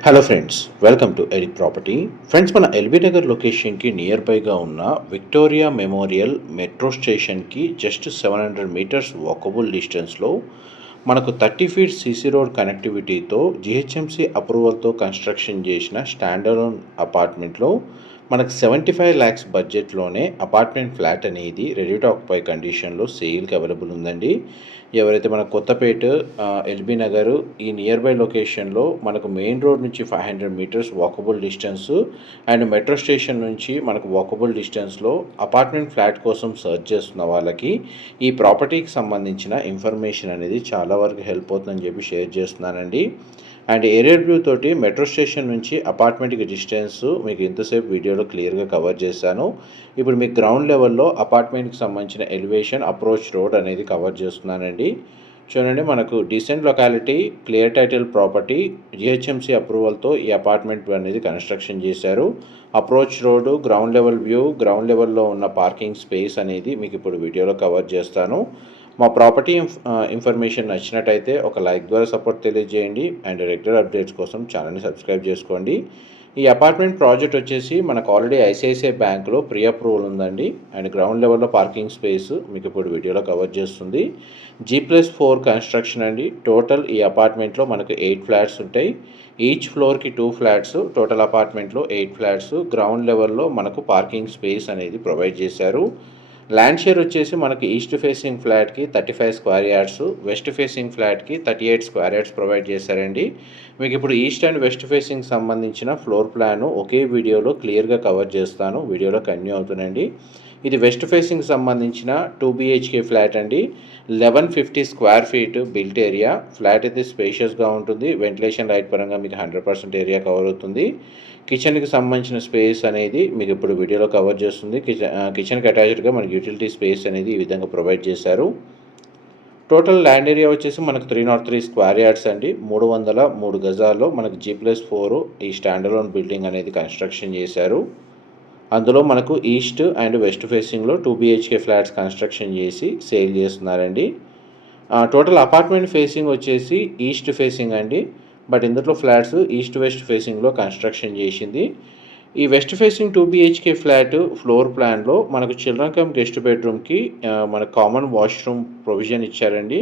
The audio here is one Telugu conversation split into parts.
హలో ఫ్రెండ్స్ వెల్కమ్ టు ఎడిక్ ప్రాపర్టీ ఫ్రెండ్స్ మన ఎల్బీ నగర్ లొకేషన్కి నియర్ బైగా ఉన్న విక్టోరియా మెమోరియల్ మెట్రో స్టేషన్కి just seven hundred metres walkable డిస్టెన్స్లో మనకు థర్టీ ఫీట్ సీసీ రోడ్ కనెక్టివిటీతో జిహెచ్ఎంసీ అప్రూవల్తో కన్స్ట్రక్షన్ చేసిన స్టాండర్డ్ అపార్ట్మెంట్లో మనకు సెవెంటీ ఫైవ్ ల్యాక్స్ బడ్జెట్లోనే అపార్ట్మెంట్ ఫ్లాట్ అనేది రెడీ టు ఆక్యుపై కండిషన్లో సేల్కి అవైలబుల్ ఉందండి. ఎవరైతే మన కొత్తపేట ఎల్బీ నగర్ ఈ నియర్ బై లొకేషన్లో మనకు మెయిన్ రోడ్ నుంచి five hundred metres walkable distance and metro station నుంచి మనకు వాకబుల్ డిస్టెన్స్లో అపార్ట్మెంట్ ఫ్లాట్ కోసం సర్చ్ చేస్తున్న వాళ్ళకి ఈ ప్రాపర్టీకి సంబంధించిన ఇన్ఫర్మేషన్ అనేది చాలా వరకు హెల్ప్ అవుతుందని చెప్పి షేర్ చేస్తున్నానండి. అండ్ ఏరియర్ వ్యూ తోటి మెట్రో స్టేషన్ నుంచి అపార్ట్మెంట్కి డిస్టెన్స్ మీకు ఇంతసేపు వీడియోలో క్లియర్గా కవర్ చేశాను. ఇప్పుడు మీకు గ్రౌండ్ లెవెల్లో అపార్ట్మెంట్కి సంబంధించిన ఎలివేషన్ అప్రోచ్ రోడ్ అనేది కవర్ చేస్తున్నానండి. చూడండి మనకు decent locality clear title property GHMC అప్రూవల్తో ఈ అపార్ట్మెంట్ అనేది కన్స్ట్రక్షన్ చేశారు. Approach road ground level view ground లెవెల్లో ఉన్న పార్కింగ్ స్పేస్ అనేది మీకు ఇప్పుడు వీడియోలో కవర్ చేస్తాను. మా ప్రాపర్టీ ఇన్ఫర్మేషన్ నచ్చినట్టయితే ఒక లైక్ ద్వారా సపోర్ట్ తెలియజేయండి. అండ్ రెగ్యులర్ అప్డేట్స్ కోసం ఛానల్ని సబ్స్క్రైబ్ చేసుకోండి. ఈ అపార్ట్మెంట్ ప్రాజెక్ట్ వచ్చేసి మనకు ఆల్రెడీ ఐసిఐసిఐ బ్యాంక్లో ప్రీ అప్రూవల్ ఉందండి. అండ్ గ్రౌండ్ లెవెల్లో పార్కింగ్ స్పేస్ మీకు ఇప్పుడు వీడియోలో కవర్ చేస్తుంది. జీ ప్లస్ ఫోర్ కన్స్ట్రక్షన్ అండి. టోటల్ ఈ అపార్ట్మెంట్లో మనకు ఎయిట్ ఫ్లాట్స్ ఉంటాయి. ఈచ్ ఫ్లోర్కి టూ ఫ్లాట్స్ టోటల్ అపార్ట్మెంట్లో ఎయిట్ ఫ్లాట్స్ గ్రౌండ్ లెవెల్లో మనకు పార్కింగ్ స్పేస్ అనేది ప్రొవైడ్ చేశారు. ల్యాండ్ షేర్ వచ్చేసి మనకి ఈస్ట్ ఫేసింగ్ ఫ్లాట్కి thirty five square yards west facing ఫ్లాట్కి thirty eight square yards provide చేశారండి. మీకు ఇప్పుడు ఈస్ట్ అండ్ వెస్ట్ ఫేసింగ్ సంబంధించిన ఫ్లోర్ ప్లాన్ ఒకే వీడియోలో క్లియర్గా కవర్ చేస్తాను. వీడియోలో కన్యూ అవుతుందండి. ఇది వెస్ట్ ఫేసింగ్ సంబంధించిన టూ బిహెచ్కే ఫ్లాట్ అండి. Eleven fifty square feet built area. Flat అయితే స్పేషియస్గా ఉంటుంది. వెంటిలేషన్ లైట్ పరంగా మీకు హండ్రెడ్ పర్సెంట్ ఏరియా కవర్ అవుతుంది. కిచెన్కి సంబంధించిన స్పేస్ అనేది మీకు ఇప్పుడు వీడియోలో కవర్ చేస్తుంది. కిచెన్ కిచెన్కి అటాచ్డ్గా మనకి యూటిలిటీ స్పేస్ అనేది ఈ విధంగా ప్రొవైడ్ చేశారు. టోటల్ ల్యాండ్ ఏరియా వచ్చేసి మనకు three nought three square yards అండి. మూడు వందల మూడు గజాల్లో మనకు జీ ప్లస్ ఫోర్ ఈ స్టాండర్లోన్ బిల్డింగ్ అనేది కన్స్ట్రక్షన్ చేశారు. అందులో మనకు ఈస్ట్ అండ్ వెస్ట్ ఫేసింగ్లో టూ బిహెచ్కే ఫ్లాట్స్ కన్స్ట్రక్షన్ చేసి సేల్ చేస్తున్నారండి. టోటల్ అపార్ట్మెంట్ ఫేసింగ్ వచ్చేసి ఈస్ట్ ఫేసింగ్ అండి. బట్ ఇందులో ఫ్లాట్స్ ఈస్ట్ వెస్ట్ ఫేసింగ్లో కన్స్ట్రక్షన్ చేసింది. ఈ west facing two BHK flat floor ప్లాన్లో మనకు చిల్డ్రన్ కమ్ గెస్ట్ బెడ్రూమ్కి మనకు కామన్ వాష్రూమ్ ప్రొవిజన్ ఇచ్చారండి.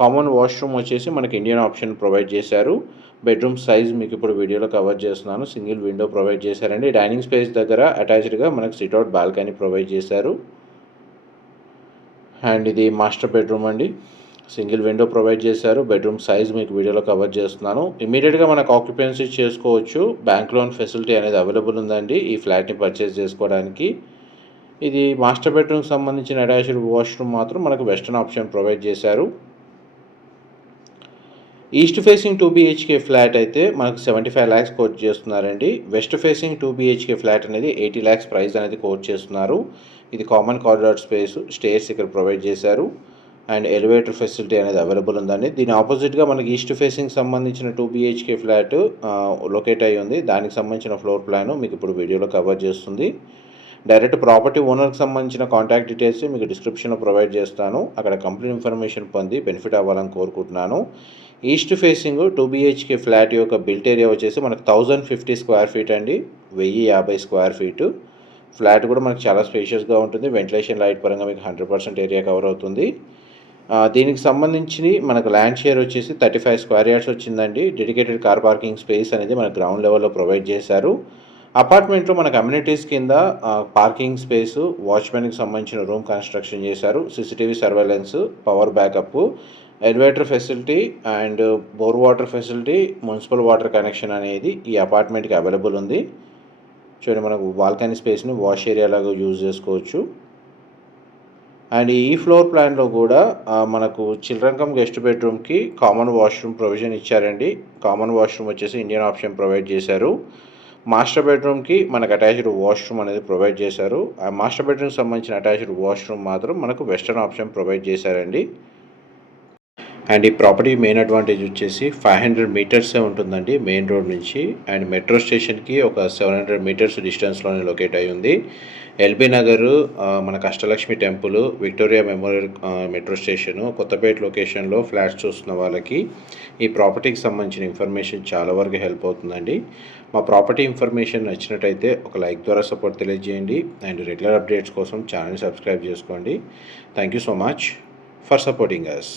కామన్ వాష్రూమ్ వచ్చేసి మనకి ఇండియన్ ఆప్షన్ ప్రొవైడ్ చేశారు. బెడ్రూమ్ సైజ్ మీకు ఇప్పుడు వీడియోలో కవర్ చేస్తున్నాను. సింగిల్ విండో ప్రొవైడ్ చేశారండి. డైనింగ్ స్పేస్ దగ్గర అటాచ్డ్గా మనకు సిట్అవుట్ బాల్కనీ ప్రొవైడ్ చేశారు. అండ్ ఇది మాస్టర్ బెడ్రూమ్ అండి. సింగిల్ విండో ప్రొవైడ్ చేశారు. బెడ్రూమ్ సైజ్ మీకు వీడియోలో కవర్ చేస్తున్నాను. ఇమీడియట్గా మనకు ఆక్యుపెన్సీ చేసుకోవచ్చు. బ్యాంక్ లోన్ ఫెసిలిటీ అనేది అవైలబుల్ ఉందండి ఈ ఫ్లాట్ని పర్చేస్ చేసుకోవడానికి. ఇది మాస్టర్ బెడ్రూమ్కి సంబంధించిన అటాచ్డ్ వాష్రూమ్ మాత్రం మనకు వెస్టర్న్ ఆప్షన్ ప్రొవైడ్ చేశారు. East facing two BHK flat అయితే మనకు సెవెంటీ ఫైవ్ ల్యాక్స్ కోట్ చేస్తున్నారండి. West facing two BHK flat అనేది ఎయిటీ ల్యాక్స్ ప్రైస్ అనేది కోట్ చేస్తున్నారు. ఇది కామన్ కారిడార్ స్పేస్ స్టేర్స్ ఇక్కడ ప్రొవైడ్ చేశారు. అండ్ ఎలివేటర్ ఫెసిలిటీ అనేది అవైలబుల్ ఉందండి. దీని ఆపోజిట్గా మనకి ఈస్ట్ ఫేసింగ్ సంబంధించిన టూ బీహెచ్కే ఫ్లాట్ లొకేట్ అయ్యి ఉంది. దానికి సంబంధించిన ఫ్లోర్ ప్లాన్ మీకు ఇప్పుడు వీడియోలో కవర్ చేస్తుంది. డైరెక్ట్ ప్రాపర్టీ ఓనర్కి సంబంధించిన కాంటాక్ట్ డీటెయిల్స్ మీకు డిస్క్రిప్షన్లో ప్రొవైడ్ చేస్తాను. అక్కడ కంప్లీట్ ఇన్ఫర్మేషన్ పొంది బెనిఫిట్ అవ్వాలని కోరుకుంటున్నాను. East facing two BHK flat యొక్క బిల్ట్ ఏరియా వచ్చేసి మనకు థౌజండ్ ఫిఫ్టీ స్క్వేర్ ఫీట్ అండి. వెయ్యి యాభై స్క్వేర్ ఫీటు ఫ్లాట్ కూడా మనకు చాలా స్పేషియస్గా ఉంటుంది. వెంటిలేషన్ లైట్ పరంగా మీకు హండ్రెడ్ పర్సెంట్ ఏరియా కవర్ అవుతుంది. దీనికి సంబంధించి మనకు ల్యాండ్ షేర్ వచ్చేసి థర్టీ ఫైవ్ స్క్వేర్ యార్డ్స్ వచ్చిందండి. డెడికేటెడ్ కార్ పార్కింగ్ స్పేస్ అనేది మనకు గ్రౌండ్ లెవెల్లో ప్రొవైడ్ చేశారు. అపార్ట్మెంట్లో మనకు అమ్యూనిటీస్ కింద పార్కింగ్ స్పేసు వాచ్మెన్కి సంబంధించిన రూమ్ కన్స్ట్రక్షన్ చేశారు. CCTV surveillance power backup elevator facility and bore water facility municipal water connection అనేది ఈ అపార్ట్మెంట్కి అవైలబుల్ ఉంది. చూడండి మనకు బాల్కనీ స్పేస్ని వాష్ ఏరియా లాగా యూజ్ చేసుకోవచ్చు. అండ్ ఈ ఫ్లోర్ ప్లాన్లో కూడా మనకు చిల్డ్రన్ కమ్ గెస్ట్ బెడ్రూమ్కి కామన్ వాష్రూమ్ ప్రొవిజన్ ఇచ్చారండి. కామన్ వాష్రూమ్ వచ్చేసి ఇండియన్ ఆప్షన్ ప్రొవైడ్ చేశారు. మాస్టర్ బెడ్రూమ్కి మనకు అటాచ్డ్ వాష్రూమ్ అనేది ప్రొవైడ్ చేశారు. ఆ మాస్టర్ బెడ్రూమ్కి సంబంధించిన అటాచ్డ్ వాష్రూమ్ మాత్రం మనకు వెస్టర్న్ ఆప్షన్ ప్రొవైడ్ చేశారండి. అండ్ ఈ ప్రాపర్టీ మెయిన్ అడ్వాంటేజ్ వచ్చేసి ఫైవ్ హండ్రెడ్ మీటర్సే ఉంటుందండి మెయిన్ రోడ్ నుంచి. అండ్ మెట్రో స్టేషన్కి ఒక సెవెన్ హండ్రెడ్ మీటర్స్ డిస్టెన్స్లోనే లొకేట్ అయి ఉంది ఎల్బీ నగర్ మన Ashtalakshmi temple Victoria Memorial metro station Kothapet లొకేషన్లో ఫ్లాట్స్ చూస్తున్న వాళ్ళకి ఈ ప్రాపర్టీకి సంబంధించిన ఇన్ఫర్మేషన్ చాలా వరకు హెల్ప్ అవుతుందండి. మా ప్రాపర్టీ ఇన్ఫర్మేషన్ నచ్చినట్టయితే ఒక లైక్ ద్వారా సపోర్ట్ తెలియజేయండి. అండ్ రెగ్యులర్ అప్డేట్స్ కోసం ఛానల్ సబ్స్క్రైబ్ చేసుకోండి. Thank you so much for supporting us